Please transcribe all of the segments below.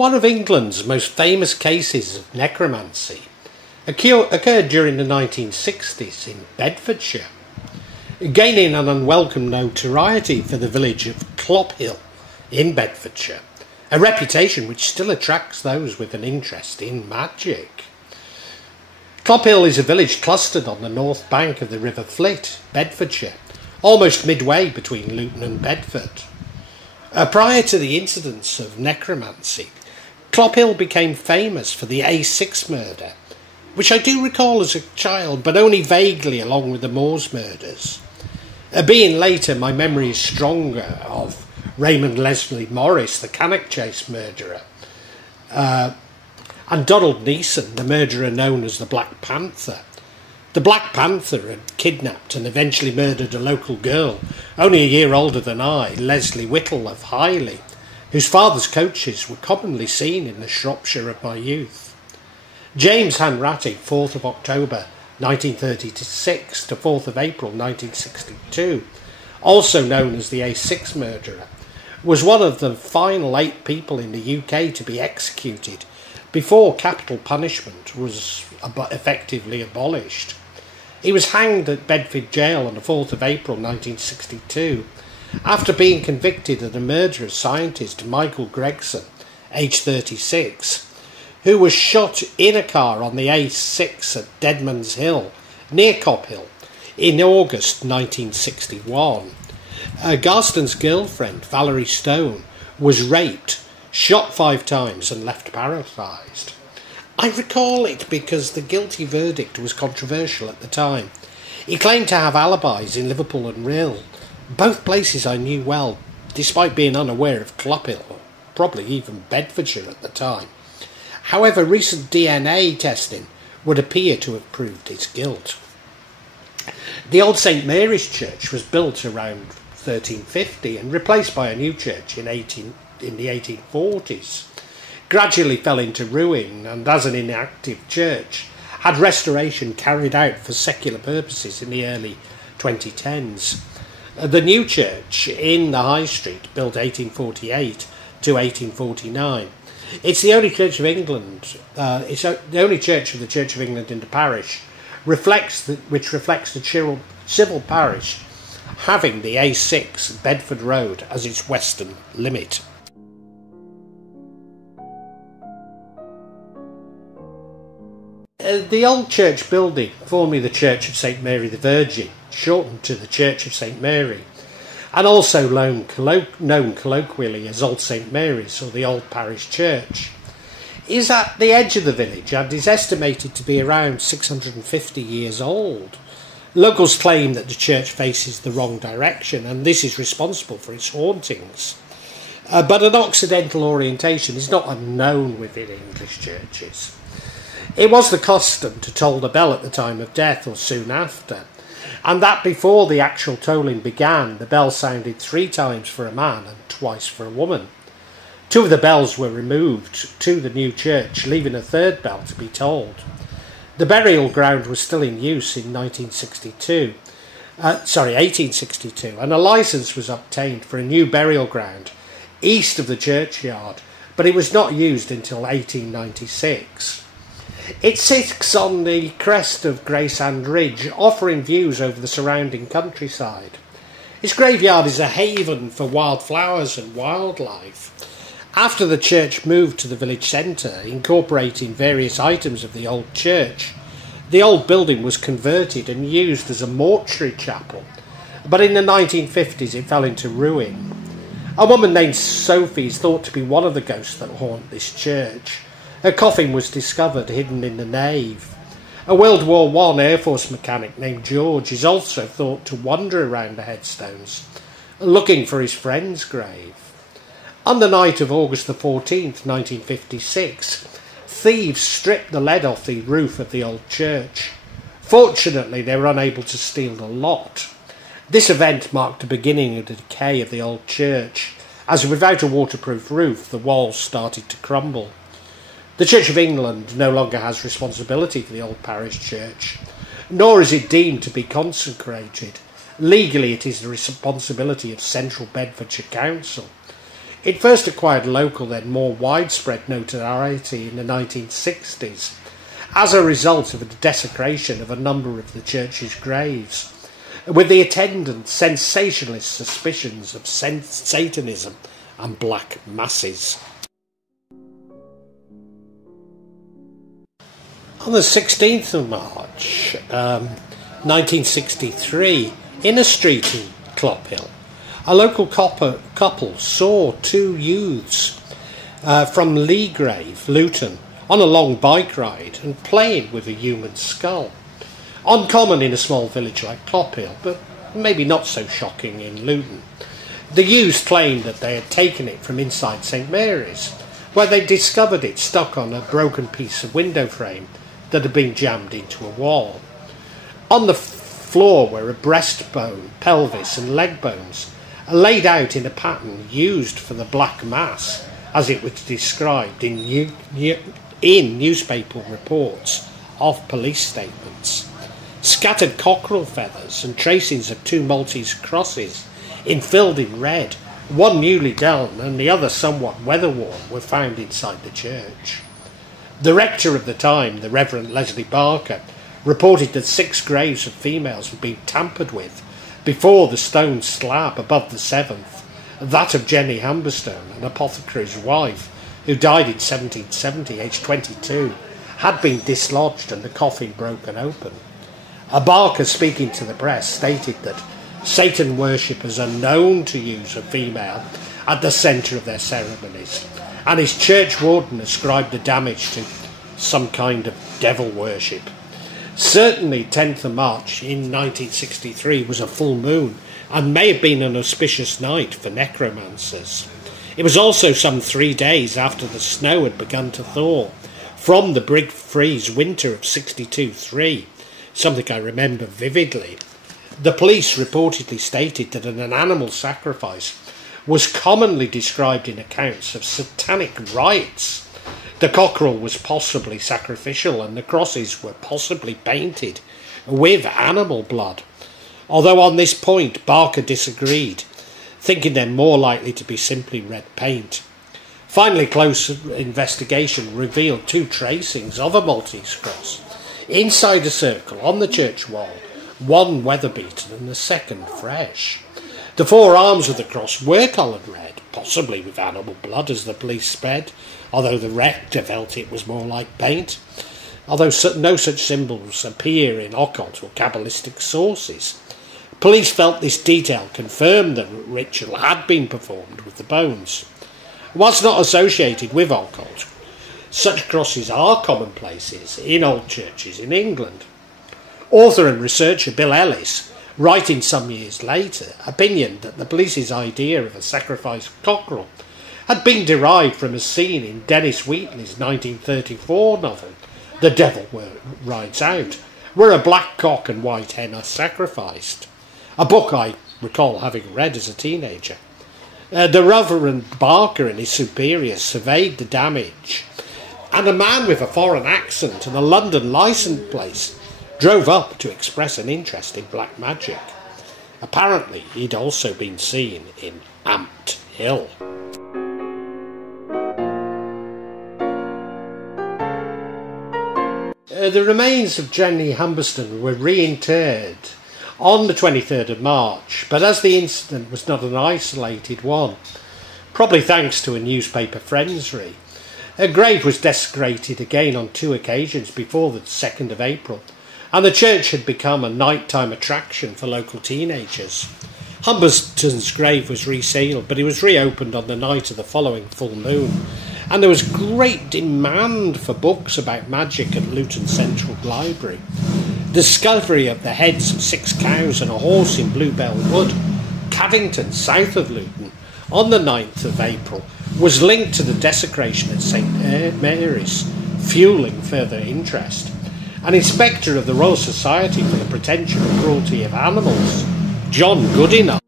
One of England's most famous cases of necromancy occurred during the 1960s in Bedfordshire, gaining an unwelcome notoriety for the village of Clophill in Bedfordshire, a reputation which still attracts those with an interest in magic. Clophill is a village clustered on the north bank of the River Flit, Bedfordshire, almost midway between Luton and Bedford. Prior to the incidents of necromancy, Clophill became famous for the A6 murder, which I do recall as a child, but only vaguely, along with the Moors murders. Being later, my memory is stronger of Raymond Leslie Morris, the Cannock Chase murderer, and Donald Neeson, the murderer known as the Black Panther. The Black Panther had kidnapped and eventually murdered a local girl, only a year older than I, Leslie Whittle of Highley, whose father's coaches were commonly seen in the Shropshire of my youth. James Hanratty, 4th of October 1936 to 4th of April 1962, also known as the A6 murderer, was one of the final 8 people in the UK to be executed before capital punishment was effectively abolished. He was hanged at Bedford Jail on the 4th of April 1962 after being convicted of the murder of scientist Michael Gregson, aged 36, who was shot in a car on the A6 at Deadman's Hill, near Clophill, in August 1961. Garston's girlfriend, Valerie Stone, was raped, shot 5 times and left paralysed. I recall it because the guilty verdict was controversial at the time. He claimed to have alibis in Liverpool and Rhyl, both places I knew well, despite being unaware of Clophill, or probably even Bedfordshire at the time. However, recent DNA testing would appear to have proved his guilt. The old St Mary's Church was built around 1350 and replaced by a new church in the 1840s. Gradually fell into ruin, and as an inactive church, had restoration carried out for secular purposes in the early 2010s. The new church in the High Street, built 1848 to 1849, it's the only church of England. It's the only church of the Church of England in the parish, which reflects the civil parish, having the A6 Bedford Road as its western limit. The old church building, formerly the Church of St Mary the Virgin, shortened to the Church of St Mary, and also known colloquially as Old St Mary's or the Old Parish Church, is at the edge of the village and is estimated to be around 650 years old. Locals claim that the church faces the wrong direction, and this is responsible for its hauntings. But an occidental orientation is not unknown within English churches. It was the custom to toll the bell at the time of death or soon after, and that before the actual tolling began, the bell sounded 3 times for a man and twice for a woman. 2 of the bells were removed to the new church, leaving a 3rd bell to be tolled. The burial ground was still in use in 1862, and a licence was obtained for a new burial ground east of the churchyard, but it was not used until 1896. It sits on the crest of Graysand Ridge, offering views over the surrounding countryside. Its graveyard is a haven for wildflowers and wildlife. After the church moved to the village centre, incorporating various items of the old church, the old building was converted and used as a mortuary chapel, but in the 1950s it fell into ruin. A woman named Sophie is thought to be one of the ghosts that haunt this church. Her coffin was discovered hidden in the nave. A World War I Air Force mechanic named George is also thought to wander around the headstones, looking for his friend's grave. On the night of August the 14th, 1956, thieves stripped the lead off the roof of the old church. Fortunately, they were unable to steal the lot. This event marked the beginning of the decay of the old church, as without a waterproof roof, the walls started to crumble. The Church of England no longer has responsibility for the Old Parish Church, nor is it deemed to be consecrated. Legally, it is the responsibility of Central Bedfordshire Council. It first acquired local, then more widespread notoriety in the 1960s as a result of the desecration of a number of the church's graves, with the attendant sensationalist suspicions of Satanism and black masses. On the 16th of March 1963, in a street in Clophill, a local couple saw two youths from Leagrave, Luton, on a long bike ride and playing with a human skull. Uncommon in a small village like Clophill, but maybe not so shocking in Luton. The youths claimed that they had taken it from inside St Mary's, where they discovered it stuck on a broken piece of window frame that had been jammed into a wall. On the floor were a breastbone, pelvis and leg bones, laid out in a pattern used for the Black Mass, as it was described in newspaper reports of police statements. Scattered cockerel feathers and tracings of two Maltese crosses, filled in red, one newly done and the other somewhat weather-worn, were found inside the church. The rector of the time, the Reverend Leslie Barker, reported that 6 graves of females had been tampered with before the stone slab above the 7th, that of Jenny Humberstone, an apothecary's wife, who died in 1770, aged 22, had been dislodged and the coffin broken open. A Barker, speaking to the press, stated that Satan worshippers are known to use a female at the centre of their ceremonies, and his church warden ascribed the damage to some kind of devil worship. Certainly 10th of March in 1963 was a full moon and may have been an auspicious night for necromancers. It was also some 3 days after the snow had begun to thaw from the brig freeze winter of 62-3, something I remember vividly. The police reportedly stated that an animal sacrifice was commonly described in accounts of satanic rites. The cockerel was possibly sacrificial and the crosses were possibly painted with animal blood, although on this point Barker disagreed, thinking them more likely to be simply red paint. Finally, close investigation revealed 2 tracings of a Maltese cross inside a circle on the church wall, one weather-beaten and the second fresh. The 4 arms of the cross were coloured red, possibly with animal blood, as the police said, although the rector felt it was more like paint, although no such symbols appear in occult or Kabbalistic sources. Police felt this detail confirmed that ritual had been performed with the bones. Whilst not associated with occult, such crosses are commonplaces in old churches in England. Author and researcher Bill Ellis, writing some years later, opinioned that the police's idea of a sacrificed cockerel had been derived from a scene in Dennis Wheatley's 1934 novel, The Devil Rides Out, where a black cock and white hen are sacrificed, a book I recall having read as a teenager. The Reverend Barker and his superiors surveyed the damage, and a man with a foreign accent and a London licence plate drove up to express an interest in black magic. Apparently he'd also been seen in Amt Hill. The remains of Jenny Humberstone were reinterred on the 23rd of March, but as the incident was not an isolated one, probably thanks to a newspaper frenzy, her grave was desecrated again on 2 occasions before the 2nd of April, and the church had become a nighttime attraction for local teenagers. Humberstone's grave was resealed, but it was reopened on the night of the following full moon, and there was great demand for books about magic at Luton Central Library. Discovery of the heads of 6 cows and a horse in Bluebell Wood, Caddington, south of Luton, on the 9th of April, was linked to the desecration at St Mary's, fuelling further interest. An inspector of the Royal Society for the Prevention and Cruelty of Animals, John Goodenough,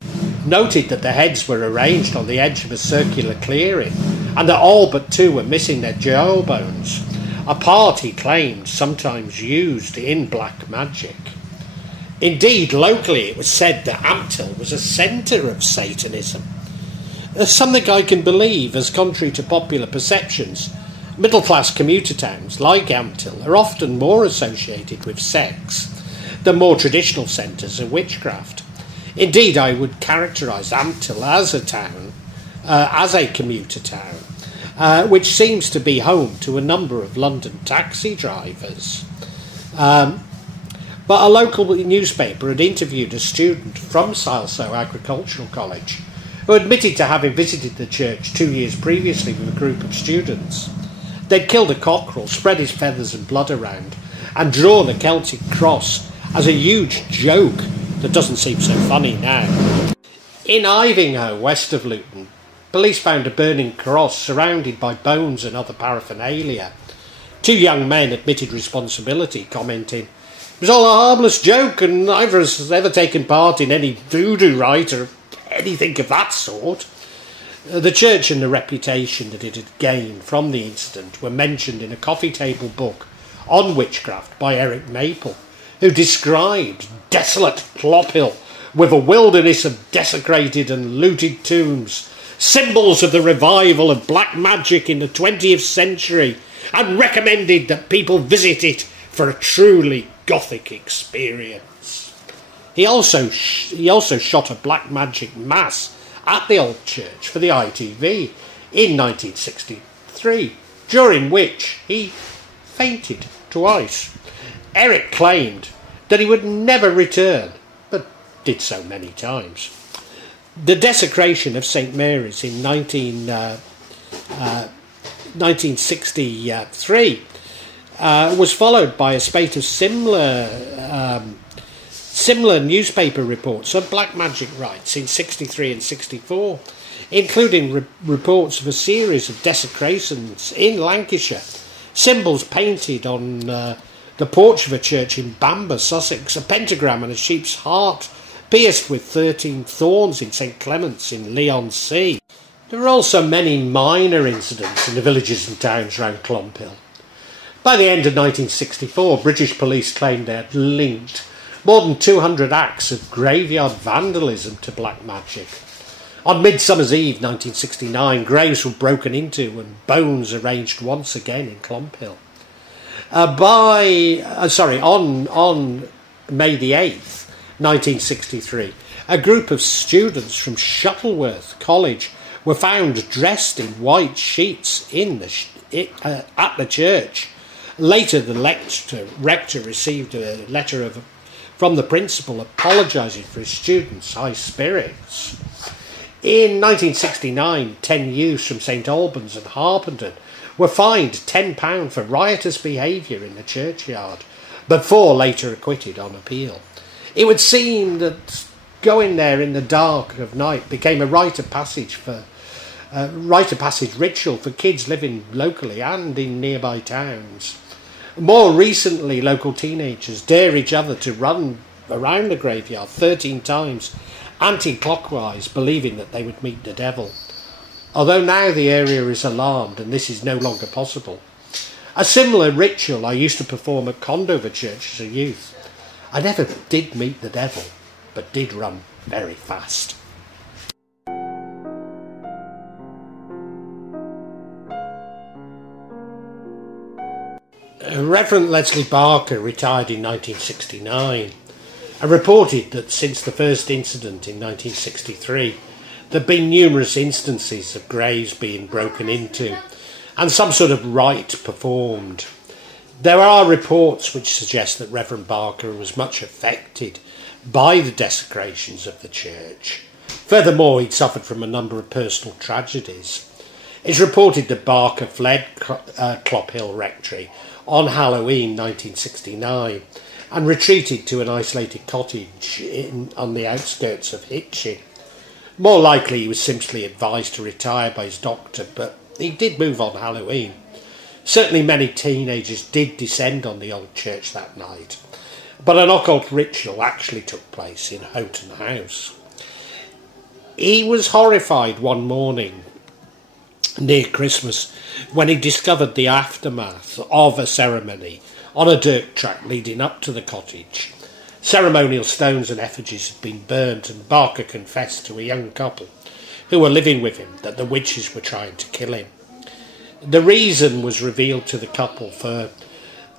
noted that the heads were arranged on the edge of a circular clearing and that all but 2 were missing their jawbones, a part he claimed sometimes used in black magic. Indeed, locally it was said that Amt Hill was a centre of Satanism. Something I can believe, as contrary to popular perceptions, middle-class commuter towns like Ampthill are often more associated with sex than more traditional centres of witchcraft. Indeed, I would characterise Ampthill as a town, as a commuter town, which seems to be home to a number of London taxi drivers. But a local newspaper had interviewed a student from Salsoe Agricultural College who admitted to having visited the church 2 years previously with a group of students. They'd killed a cockerel, spread his feathers and blood around, and drawn a Celtic cross as a huge joke that doesn't seem so funny now. In Ivinghoe, west of Luton, police found a burning cross surrounded by bones and other paraphernalia. 2 young men admitted responsibility, commenting, "It was all a harmless joke and neither of us has ever taken part in any voodoo rite or anything of that sort." The church and the reputation that it had gained from the incident were mentioned in a coffee table book on witchcraft by Eric Maple, who described desolate Clophill with a wilderness of desecrated and looted tombs, symbols of the revival of black magic in the 20th century, and recommended that people visit it for a truly Gothic experience. He also shot a black magic mass at the old church for the ITV in 1963, during which he fainted twice. Eric claimed that he would never return, but did so many times. The desecration of St Mary's in 1963 was followed by a spate of similar newspaper reports of black magic rites in 63 and 64, including reports of a series of desecrations in Lancashire, symbols painted on the porch of a church in Bamber, Sussex, a pentagram and a sheep's heart pierced with 13 thorns in St Clement's in Leigh-on-Sea. There were also many minor incidents in the villages and towns around Clophill. By the end of 1964, British police claimed they had linked more than 200 acts of graveyard vandalism to black magic. On Midsummer's Eve 1969, graves were broken into and bones arranged once again in Clophill. On May the 8th, 1963, a group of students from Shuttleworth College were found dressed in white sheets at the church. Later, the rector received a letter from the principal apologising for his students' high spirits. In 1969, 10 youths from St Albans and Harpenden were fined £10 for riotous behaviour in the churchyard, but 4 later acquitted on appeal. It would seem that going there in the dark of night became a rite of passage ritual for kids living locally and in nearby towns. More recently, local teenagers dare each other to run around the graveyard 13 times, anti-clockwise, believing that they would meet the devil. Although now the area is alarmed and this is no longer possible. A similar ritual I used to perform at Condover Church as a youth. I never did meet the devil, but did run very fast. Reverend Leslie Barker retired in 1969 and reported that since the first incident in 1963 there had been numerous instances of graves being broken into and some sort of rite performed. There are reports which suggest that Reverend Barker was much affected by the desecrations of the church. Furthermore, he'd suffered from a number of personal tragedies. It's reported that Barker fled Clophill Rectory on Halloween 1969 and retreated to an isolated cottage on the outskirts of Hitchin. More likely he was simply advised to retire by his doctor, but he did move on Halloween. Certainly many teenagers did descend on the old church that night, but an occult ritual actually took place in Houghton House. He was horrified one morning near Christmas when he discovered the aftermath of a ceremony on a dirt track leading up to the cottage. Ceremonial stones and effigies had been burnt, and Barker confessed to a young couple who were living with him that the witches were trying to kill him. The reason was revealed to the couple, for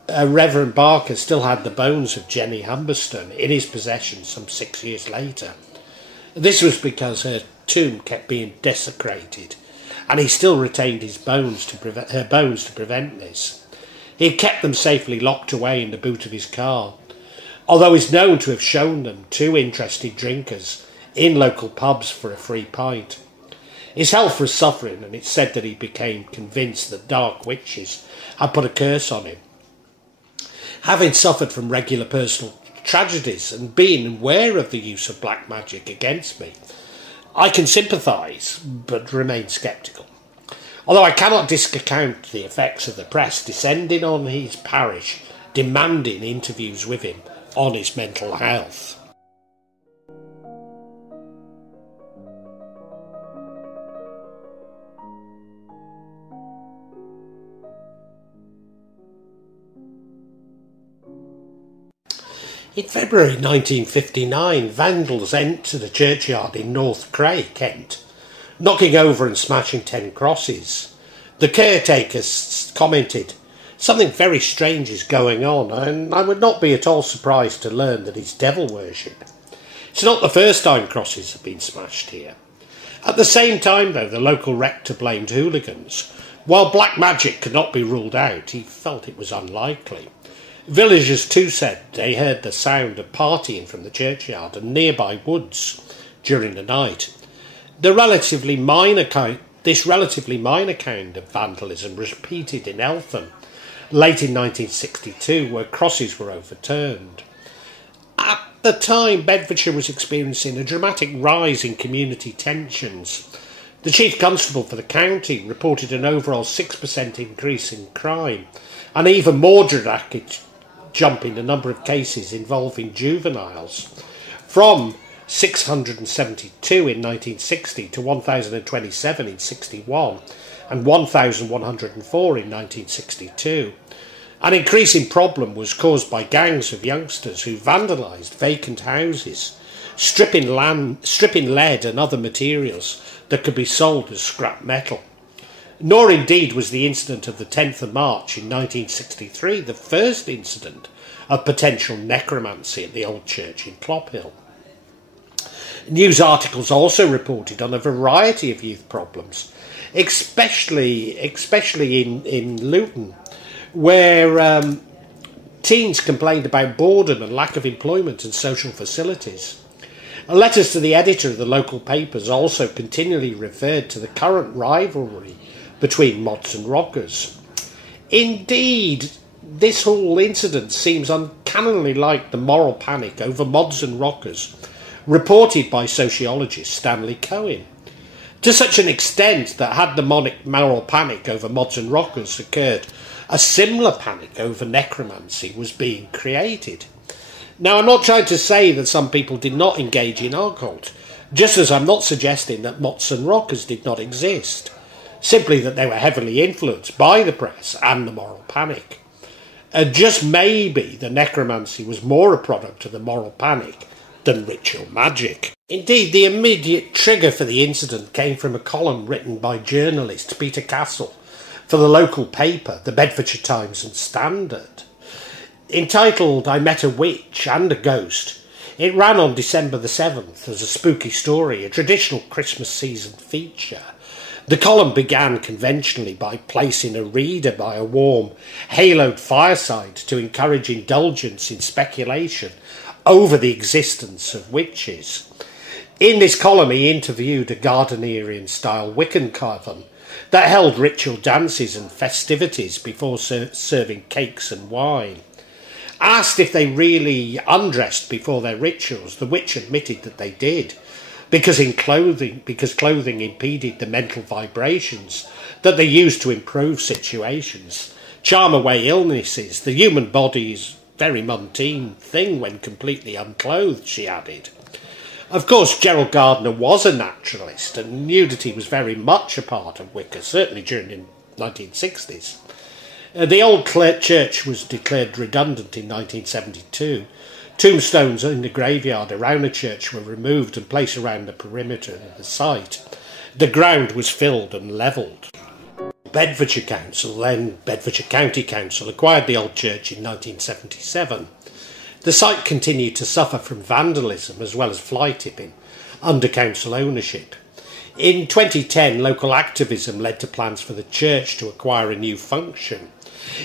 Reverend Barker still had the bones of Jenny Humberstone in his possession some 6 years later. This was because her tomb kept being desecrated, and he still retained his bones to prevent this. He had kept them safely locked away in the boot of his car, although he's known to have shown them to interested drinkers in local pubs for a free pint. His health was suffering, and it's said that he became convinced that dark witches had put a curse on him. Having suffered from regular personal tragedies and being aware of the use of black magic against me, I can sympathise, but remain sceptical. Although I cannot discount the effects of the press descending on his parish, demanding interviews with him on his mental health. In February 1959, vandals entered a churchyard in North Cray, Kent, knocking over and smashing 10 crosses. The caretakers commented, "Something very strange is going on, and I would not be at all surprised to learn that it's devil worship. It's not the first time crosses have been smashed here." At the same time, though, the local rector blamed hooligans. While black magic could not be ruled out, he felt it was unlikely. Villagers too said they heard the sound of partying from the churchyard and nearby woods during the night. This relatively minor kind of vandalism was repeated in Eltham late in 1962, where crosses were overturned. At the time, Bedfordshire was experiencing a dramatic rise in community tensions. The Chief Constable for the county reported an overall 6% increase in crime, and even more dramatic jump in the number of cases involving juveniles, from 672 in 1960 to 1,027 in 61 and 1,104 in 1962. An increasing problem was caused by gangs of youngsters who vandalised vacant houses, stripping lead and other materials that could be sold as scrap metal. Nor indeed was the incident of the 10th of March in 1963 the first incident of potential necromancy at the old church in Clophill. News articles also reported on a variety of youth problems, especially in Luton, where teens complained about boredom and lack of employment and social facilities. Letters to the editor of the local papers also continually referred to the current rivalry between mods and rockers. Indeed, this whole incident seems uncannily like the moral panic over mods and rockers reported by sociologist Stanley Cohen, to such an extent that had the moral panic over mods and rockers occurred, a similar panic over necromancy was being created. Now, I'm not trying to say that some people did not engage in occult, just as I'm not suggesting that mods and rockers did not exist, simply that they were heavily influenced by the press and the moral panic. Just maybe the necromancy was more a product of the moral panic than ritual magic. Indeed, the immediate trigger for the incident came from a column written by journalist Peter Castle for the local paper, the Bedfordshire Times and Standard. Entitled "I Met a Witch and a Ghost," it ran on December the 7th as a spooky story, a traditional Christmas season feature. The column began conventionally by placing a reader by a warm, haloed fireside to encourage indulgence in speculation over the existence of witches. In this column, he interviewed a Gardnerian-style Wiccan coven that held ritual dances and festivities before serving cakes and wine. Asked if they really undressed before their rituals, the witch admitted that they did, because clothing impeded the mental vibrations that they used to improve situations, charm away illnesses. The human body is a very mundane thing when completely unclothed, she added. Of course, Gerald Gardner was a naturalist, and nudity was very much a part of Wicca, certainly during the 1960s. The old church was declared redundant in 1972. Tombstones in the graveyard around the church were removed and placed around the perimeter of the site. The ground was filled and levelled. Bedfordshire Council, then Bedfordshire County Council, acquired the old church in 1977. The site continued to suffer from vandalism as well as fly tipping under council ownership. In 2010, local activism led to plans for the church to acquire a new function.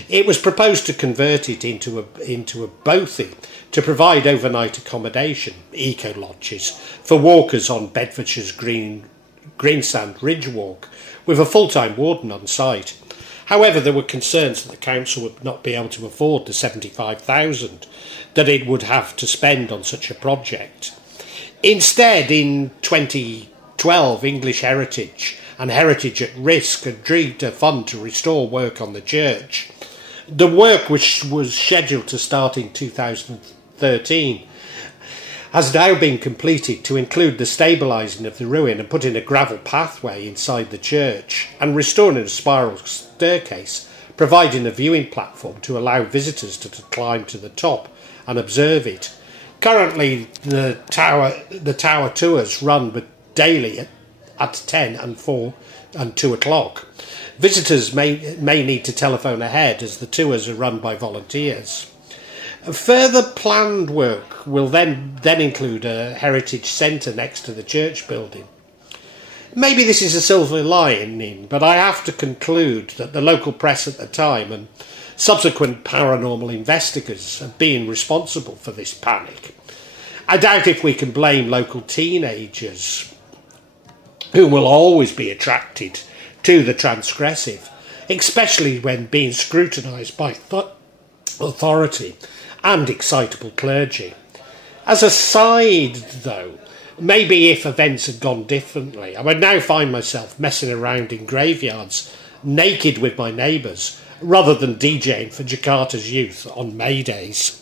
It was proposed to convert it into a bothy to provide overnight accommodation, eco-lodges, for walkers on Bedfordshire's Greensand Ridge Walk, with a full-time warden on site. However, there were concerns that the council would not be able to afford the $75,000 that it would have to spend on such a project. Instead, in 2012, English Heritage and Heritage at Risk agreed to fund to restore work on the church. The work, which was scheduled to start in 2013, has now been completed to include the stabilising of the ruin and putting a gravel pathway inside the church and restoring a spiral staircase, providing a viewing platform to allow visitors to climb to the top and observe it. Currently, the tower tours run daily at 10 and 4 and 2 o'clock. Visitors may need to telephone ahead as the tours are run by volunteers. Further planned work will then include a heritage centre next to the church building. Maybe this is a silver lining, but I have to conclude that the local press at the time and subsequent paranormal investigators have been responsible for this panic. I doubt if we can blame local teenagers, who will always be attracted to the transgressive, especially when being scrutinised by authority and excitable clergy. As a side, though, maybe if events had gone differently, I would now find myself messing around in graveyards, naked with my neighbours, rather than DJing for Jakarta's youth on May days.